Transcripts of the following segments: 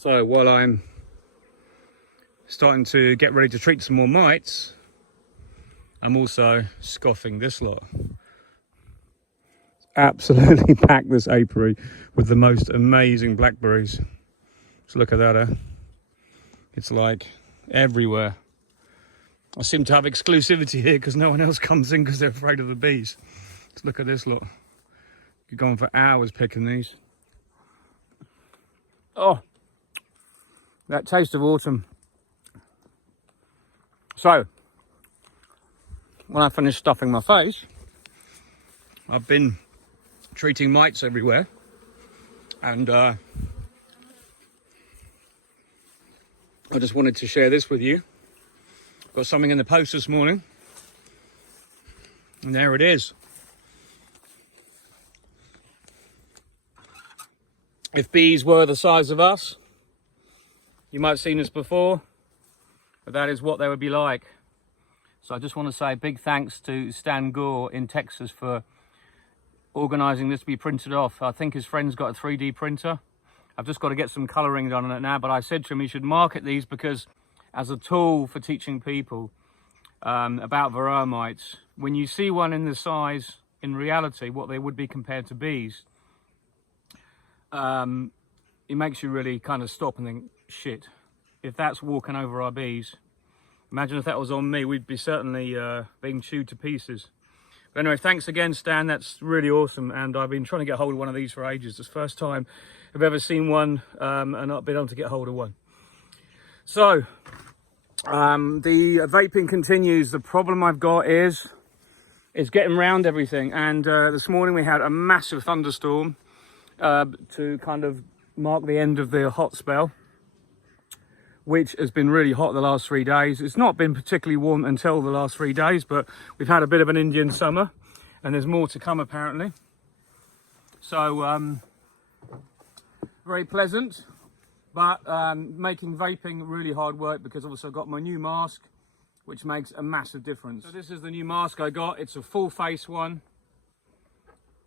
So while I'm starting to get ready to treat some more mites, I'm also scoffing this lot. Absolutely packed this apiary with the most amazing blackberries. So look at that, it's like everywhere. I seem to have exclusivity here because no one else comes in because they're afraid of the bees. Let's look at this lot. You're going for hours picking these. Oh, that taste of autumn. So, when I finish stuffing my face, I've been treating mites everywhere, and I just wanted to share this with you. Got something in the post this morning, and there it is. If bees were the size of us, you might have seen this before, but that is what they would be like. So I just want to say a big thanks to Stan Gore in Texas for organising this to be printed off. I think his friend's got a 3D printer. I've just got to get some colouring done on it now, but I said to him he should market these because as a tool for teaching people about varroa mites, when you see one in the size, in reality, what they would be compared to bees, it makes you really kind of stop and think, shit, if that's walking over our bees, imagine if that was on me, we'd be certainly being chewed to pieces. But anyway, thanks again, Stan, that's really awesome, and I've been trying to get hold of one of these for ages. It's the first time I've ever seen one and not been able to get hold of one. So, the vaping continues. The problem I've got is getting around everything, and this morning we had a massive thunderstorm to kind of mark the end of the hot spell, which has been really hot the last 3 days. It's not been particularly warm until the last 3 days, but we've had a bit of an Indian summer, and there's more to come apparently. So very pleasant, but making vaping really hard work because obviously I've got my new mask, which makes a massive difference. So this is the new mask I got. It's a full face one.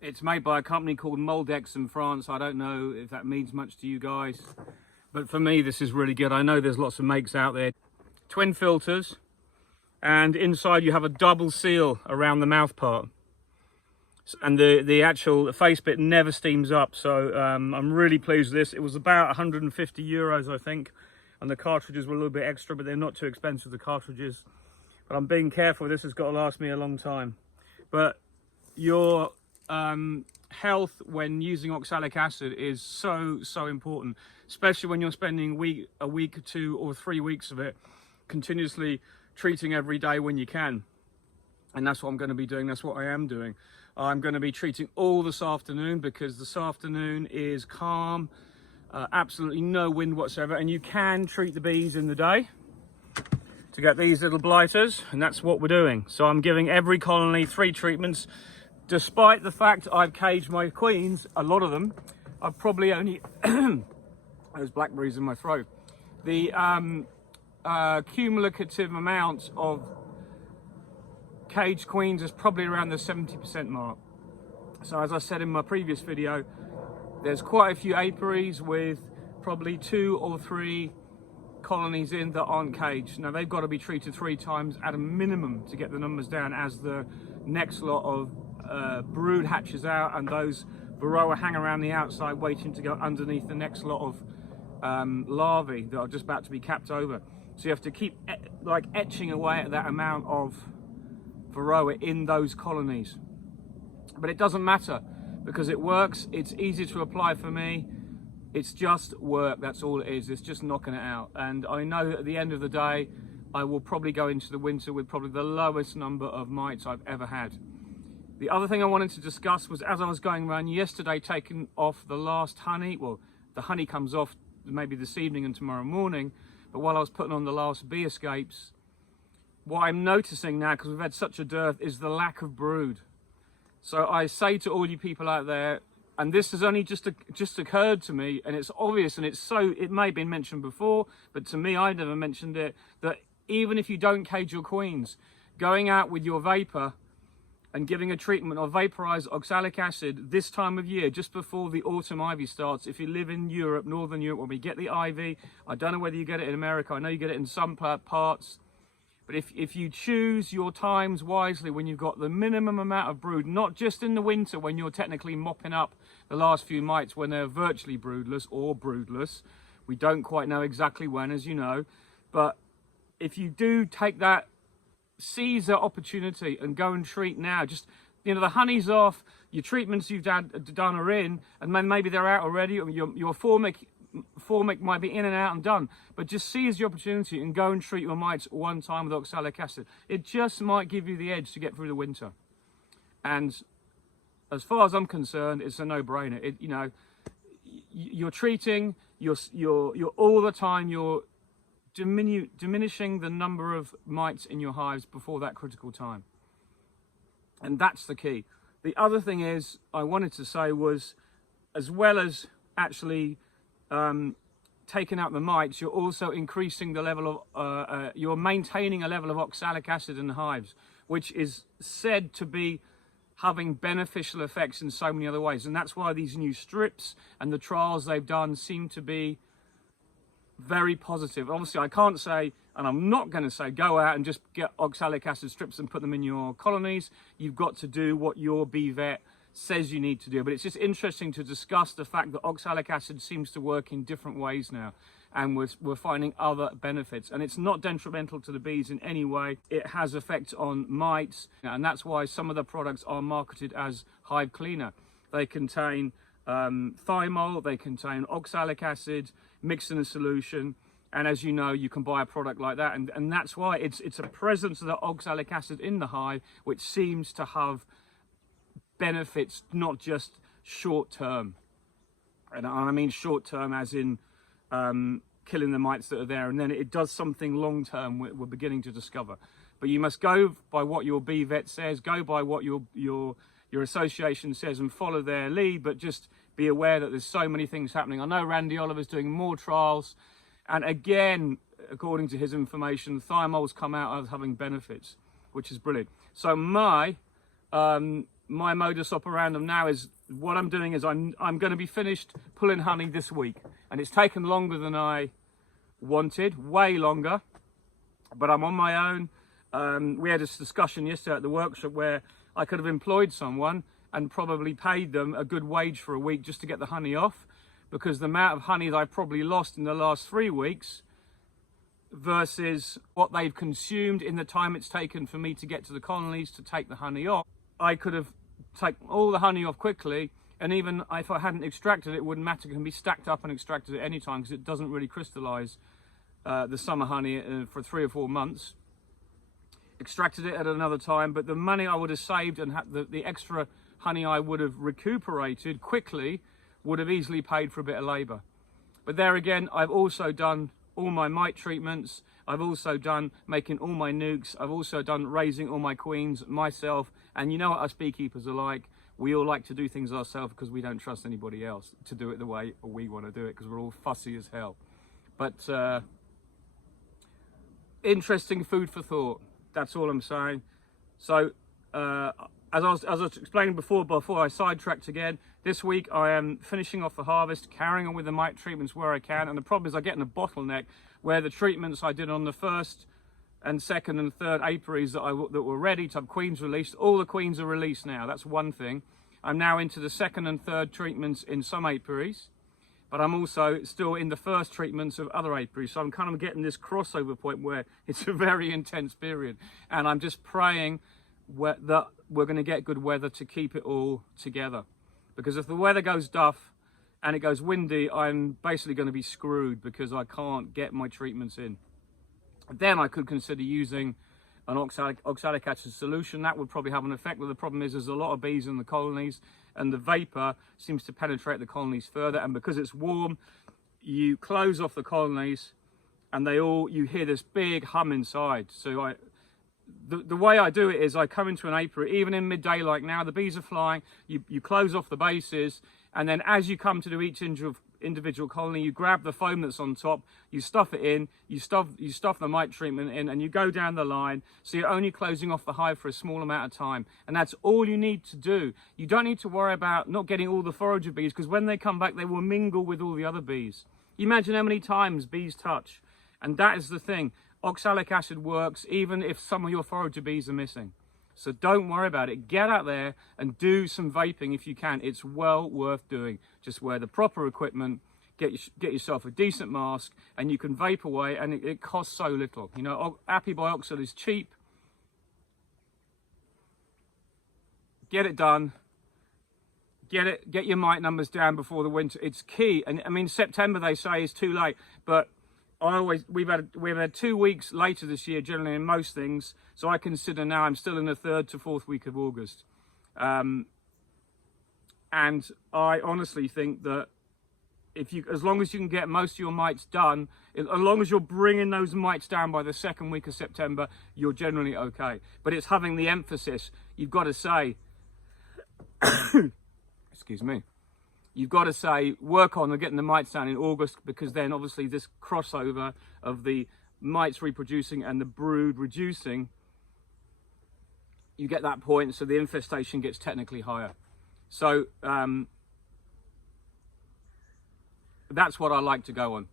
It's made by a company called Moldex in France. I don't know if that means much to you guys, but for me this is really good. I know there's lots of makes out there. Twin filters, and inside you have a double seal around the mouth part, and the actual face bit never steams up. So I'm really pleased with this. It was about 150 euros I think, and the cartridges were a little bit extra, but they're not too expensive, the cartridges. But I'm being careful, this has got to last me a long time. But your health when using oxalic acid is so important, especially when you're spending a week 2 or 3 weeks of it continuously treating every day when you can. And that's what I'm going to be doing. That's what I am doing. I'm going to be treating all this afternoon because this afternoon is calm, absolutely no wind whatsoever, and you can treat the bees in the day to get these little blighters, and that's what we're doing. So I'm giving every colony 3 treatments. Despite the fact I've caged my queens, a lot of them, I've probably only, there's blackberries in my throat. The cumulative amount of caged queens is probably around the 70% mark. So as I said in my previous video, there's quite a few apiaries with probably 2 or 3 colonies in that aren't caged. Now they've got to be treated 3 times at a minimum to get the numbers down as the next lot of brood hatches out, and those varroa hang around the outside waiting to go underneath the next lot of larvae that are just about to be capped over. So you have to keep like etching away at that amount of varroa in those colonies. But it doesn't matter because it works. It's easy to apply for me. It's just work, that's all it is. It's just knocking it out. And I know that at the end of the day I will probably go into the winter with probably the lowest number of mites I've ever had. The other thing I wanted to discuss was, as I was going around yesterday taking off the last honey, well, the honey comes off maybe this evening and tomorrow morning, but while I was putting on the last bee escapes, what I'm noticing now, because we've had such a dearth, is the lack of brood. So I say to all you people out there, and this has only just occurred to me, and it's obvious, and it may have been mentioned before, but to me, I never mentioned it, that even if you don't cage your queens, going out with your vapor and giving a treatment of vaporized oxalic acid this time of year, just before the autumn ivy starts. If you live in Europe, Northern Europe, when we get the ivy, I don't know whether you get it in America, I know you get it in some parts, but if you choose your times wisely, when you've got the minimum amount of brood, not just in the winter when you're technically mopping up the last few mites when they're virtually broodless or broodless, we don't quite know exactly when, as you know, but if you do take that, seize that opportunity and go and treat now. Just, you know, the honey's off, your treatments you've done are in, and then maybe they're out already, or your formic might be in and out and done, but just seize the opportunity and go and treat your mites one time with oxalic acid. It just might give you the edge to get through the winter. And as far as I'm concerned, it's a no-brainer. You know, you're treating, you're all the time, you're diminishing the number of mites in your hives before that critical time. And that's the key. The other thing is, I wanted to say was, as well as actually taking out the mites, you're also increasing the level of, you're maintaining a level of oxalic acid in the hives, which is said to be having beneficial effects in so many other ways. And that's why these new strips and the trials they've done seem to be very positive. Obviously, I can't say, and I'm not going to say, go out and just get oxalic acid strips and put them in your colonies. You've got to do what your bee vet says you need to do. But it's just interesting to discuss the fact that oxalic acid seems to work in different ways now, and we're finding other benefits. And it's not detrimental to the bees in any way. It has effects on mites, and that's why some of the products are marketed as hive cleaner. They contain thymol, they contain oxalic acid mixed in a solution, and as you know, you can buy a product like that, and that's why it's a presence of the oxalic acid in the hive which seems to have benefits, not just short term. And I mean short term as in killing the mites that are there, and then it does something long term we're beginning to discover. But you must go by what your bee vet says, go by what your association says, and follow their lead, but just be aware that there's so many things happening. I know Randy Oliver's doing more trials, and again, according to his information, thymol's come out as having benefits, which is brilliant. So my modus operandum now is, what I'm doing is I'm going to be finished pulling honey this week, and it's taken longer than I wanted, way longer, but I'm on my own. We had this discussion yesterday at the workshop where I could have employed someone and probably paid them a good wage for a week just to get the honey off, because the amount of honey that I've probably lost in the last 3 weeks versus what they've consumed in the time it's taken for me to get to the colonies to take the honey off, I could have taken all the honey off quickly, and even if I hadn't extracted it, it wouldn't matter. It can be stacked up and extracted at any time because it doesn't really crystallize the summer honey for 3 or 4 months. Extracted it at another time, but the money I would have saved and the extra honey I would have recuperated quickly would have easily paid for a bit of labor. But there again, I've also done all my mite treatments, I've also done making all my nucs, I've also done raising all my queens myself, and you know what us beekeepers are like, we all like to do things ourselves because we don't trust anybody else to do it the way we want to do it, because we're all fussy as hell. But interesting food for thought. That's all I'm saying. So, as I was explaining before I sidetracked again, this week I am finishing off the harvest, carrying on with the mite treatments where I can. And the problem is I get in a bottleneck where the treatments I did on the first and second and third apiaries that were ready to have queens released, all the queens are released now. That's one thing. I'm now into the second and third treatments in some apiaries, but I'm also still in the first treatments of other apiaries. So I'm kind of getting this crossover point where it's a very intense period. And I'm just praying that we're going to get good weather to keep it all together. Because if the weather goes duff and it goes windy, I'm basically going to be screwed because I can't get my treatments in. Then I could consider using an oxalic acid solution. That would probably have an effect, but the problem is there's a lot of bees in the colonies and the vapor seems to penetrate the colonies further, and because it's warm, you close off the colonies and you hear this big hum inside. So the way I do it is I come into an apiary, even in midday like now, the bees are flying, you close off the bases, and then as you come to do each individual colony, you grab the foam that's on top, you stuff it in, you stuff the mite treatment in, and you go down the line. So you're only closing off the hive for a small amount of time, and that's all you need to do. You don't need to worry about not getting all the forager bees, because when they come back, they will mingle with all the other bees. You imagine how many times bees touch, and that is the thing. Oxalic acid works even if some of your forager bees are missing. So don't worry about it. Get out there and do some vaping if you can. It's well worth doing. Just wear the proper equipment, get yourself a decent mask, and you can vape away, and it costs so little. You know, apibioxol is cheap. Get it done. Get your mite numbers down before the winter. It's key. And I mean, September they say is too late, but we've had 2 weeks later this year generally in most things, so I consider now I'm still in the 3rd to 4th week of August, and I honestly think that as long as you can get most of your mites done, as long as you're bringing those mites down by the 2nd week of September, you're generally okay. But it's having the emphasis. You've got to say, excuse me. You've got to say, work on getting the mites down in August, because then obviously this crossover of the mites reproducing and the brood reducing, you get that point, so the infestation gets technically higher. So that's what I like to go on.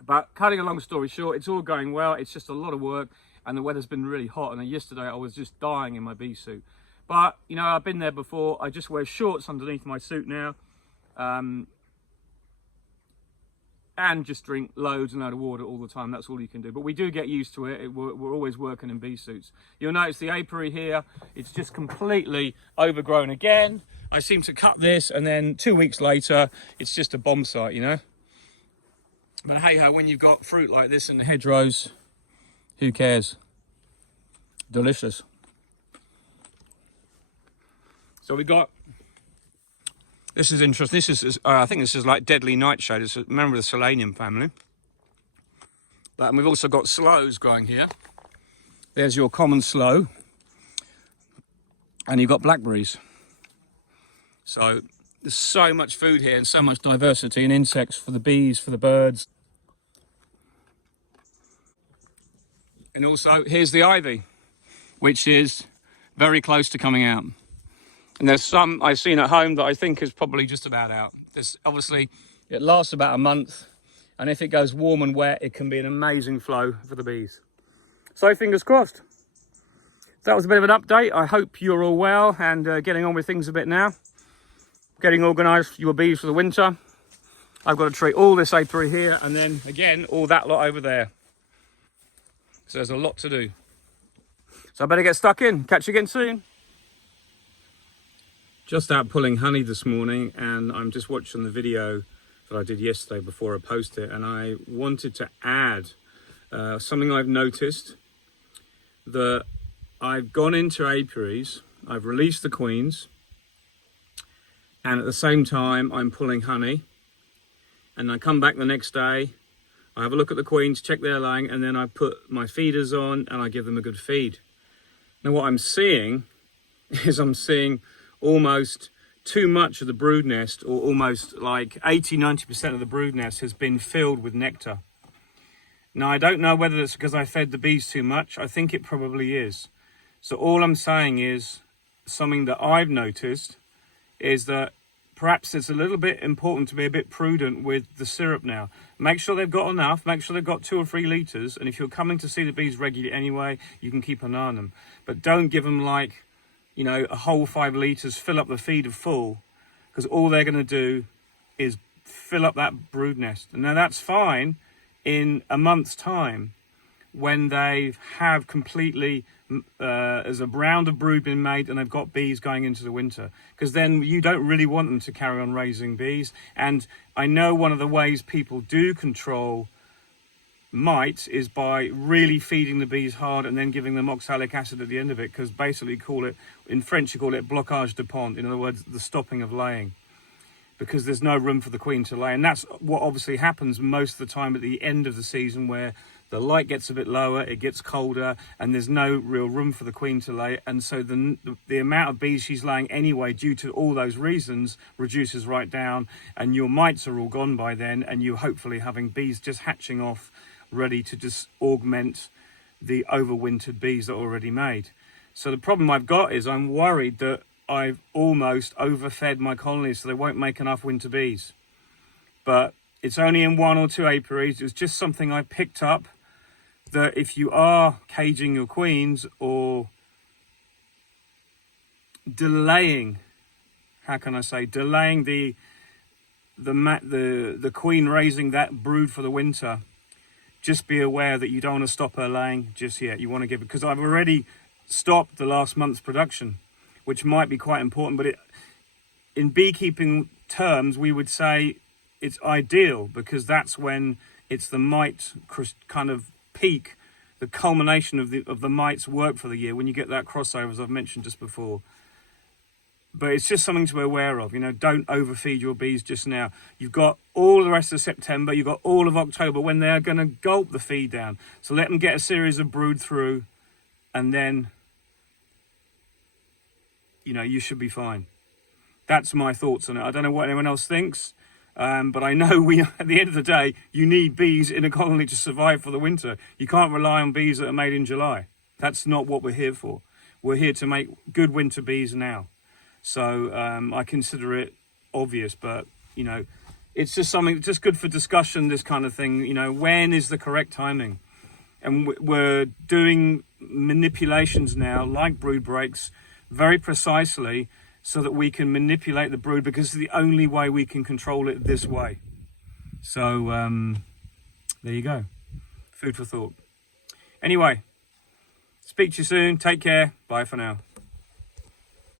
But cutting a long story short, it's all going well. It's just a lot of work, and the weather's been really hot. And yesterday I was just dying in my bee suit. But, you know, I've been there before. I just wear shorts underneath my suit now. And just drink loads and loads of water all the time. That's all you can do. But we do get used to it. We're always working in bee suits. You'll notice the apiary here, it's just completely overgrown again. I seem to cut this, and then 2 weeks later, it's just a bomb site, you know. But hey ho, when you've got fruit like this in the hedgerows, who cares? Delicious. So we got, this is interesting. This is, I think this is like deadly nightshade. It's a member of the Selenium family. And we've also got sloes growing here. There's your common sloe. And you've got blackberries. So there's so much food here and so much diversity and insects for the bees, for the birds. And also, here's the ivy, which is very close to coming out. And there's some I've seen at home that I think is probably just about out. There's obviously, it lasts about a month, and if it goes warm and wet, it can be an amazing flow for the bees. So fingers crossed. That was a bit of an update. I hope you're all well and getting on with things a bit now. Getting organised for your bees for the winter. I've got to treat all this apiary here, and then again, all that lot over there. So there's a lot to do. So I better get stuck in. Catch you again soon. Just out pulling honey this morning, and I'm just watching the video that I did yesterday before I post it, and I wanted to add something I've noticed, that I've gone into apiaries, I've released the queens, and at the same time I'm pulling honey, and I come back the next day, I have a look at the queens, check their laying, and then I put my feeders on and I give them a good feed. Now what I'm seeing is almost too much of the brood nest, or almost like 80-90% of the brood nest has been filled with nectar. Now I don't know whether it's because I fed the bees too much. I think it probably is. So all I'm saying is, something that I've noticed is that perhaps it's a little bit important to be a bit prudent with the syrup now. Make sure they've got enough, make sure they've got 2 or 3 litres, and if you're coming to see the bees regularly anyway, you can keep an eye on them. But don't give them like, you know, a whole 5 litres, fill up the feeder full, because all they're going to do is fill up that brood nest. And now that's fine in a month's time, when they have completely, as a round of brood been made and they've got bees going into the winter, because then you don't really want them to carry on raising bees. And I know one of the ways people do control mites is by really feeding the bees hard and then giving them oxalic acid at the end of it, because basically in French you call it blocage de pont, in other words, the stopping of laying. because there's no room for the queen to lay. And that's what obviously happens most of the time at the end of the season, where the light gets a bit lower, it gets colder, and there's no real room for the queen to lay. And so the amount of bees she's laying anyway, due to all those reasons, reduces right down, and your mites are all gone by then, and you're hopefully having bees just hatching off, ready to just augment the overwintered bees that are already made. So the problem I've got is I'm worried that I've almost overfed my colonies, so they won't make enough winter bees. But it's only in 1 or 2 apiaries. It was just something I picked up, that if you are caging your queens or delaying, how can I say, delaying the queen raising that brood for the winter, just be aware that you don't want to stop her laying just yet. You want to give it, because I've already stopped the last month's production, which might be quite important, but in beekeeping terms, we would say it's ideal, because that's when it's the mite kind of peak, the culmination of the mite's work for the year, when you get that crossover, as I've mentioned just before. But it's just something to be aware of. Don't overfeed your bees just now. You've got all the rest of September, you've got all of October when they're going to gulp the feed down. So let them get a series of brood through, and then you should be fine. That's my thoughts on it. I don't know what anyone else thinks, but I know at the end of the day, you need bees in a colony to survive for the winter. You can't rely on bees that are made in July. That's not what we're here for. We're here to make good winter bees now. So I consider it obvious, but it's just something just good for discussion, this kind of thing. When is the correct timing? And we're doing manipulations now, like brood breaks, very precisely, so that we can manipulate the brood, because it's the only way we can control it this way. So there you go. Food for thought. Anyway, speak to you soon. Take care. Bye for now.